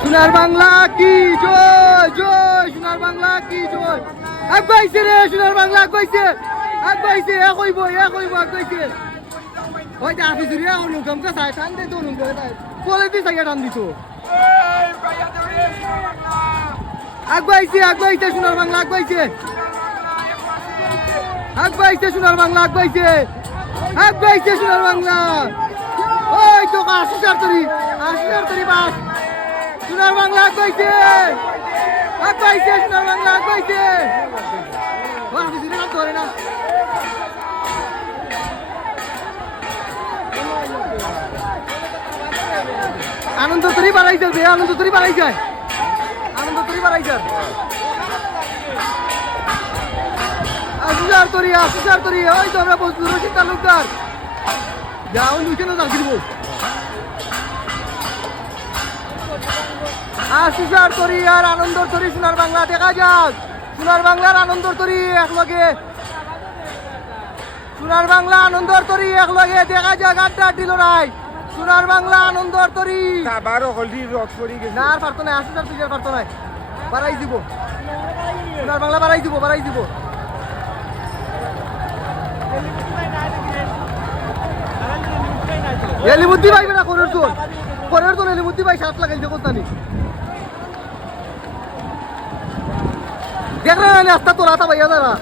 সোনার বাংলা কি জয় জয়, সোনার বাংলা কি জয়। আগাইছে রে সোনার বাংলা, আগাইছে আগাইছে, এক হইব আগাইছে। হয়তো আফিস রে অনুগম কা সাই টান দে তো অনুগম তাই কোলে দি সাইয়া টান দিছো। আগাইছে সোনার বাংলা, আগাইছে সোনার বাংলা, আগাইছে সোনার বাংলা। ওই তো 80,000 তরি বাস। সোনার বাংলা আগাইছে সোনার বাংলা, আগাইছে। আফিস রে নাম ধরে না। আনন্দ তরি বাড়াই যাবে, আনন্দ তরি বাড়াই যায়। আসুজার তরি ওই তো আমরা বলছি রশিদ তালুকদার যাও নিচে না দিব। আসুজার তরি আর আনন্দর তরি সোনার বাংলা, দেখা যাক সোনার বাংলার আনন্দর তরি একলগে। সোনার বাংলা আনন্দর তরি একলগে, দেখা যাক আড্ডা দিল নাই। সোনার বাংলা আনন্দর তরি না আর পারতো না, আসুজার তরি আর পারতো নাই, বাড়াই দিব সোনার বাংলা, বাড়াই দিব। এলিমুদ্দি ভাই না করের তো এলিমুদ্দি ভাই 7 লাগাই দিয়ে কোথানি দেখ না আস্তা তোলা তা ভাইয়া দাঁড়া।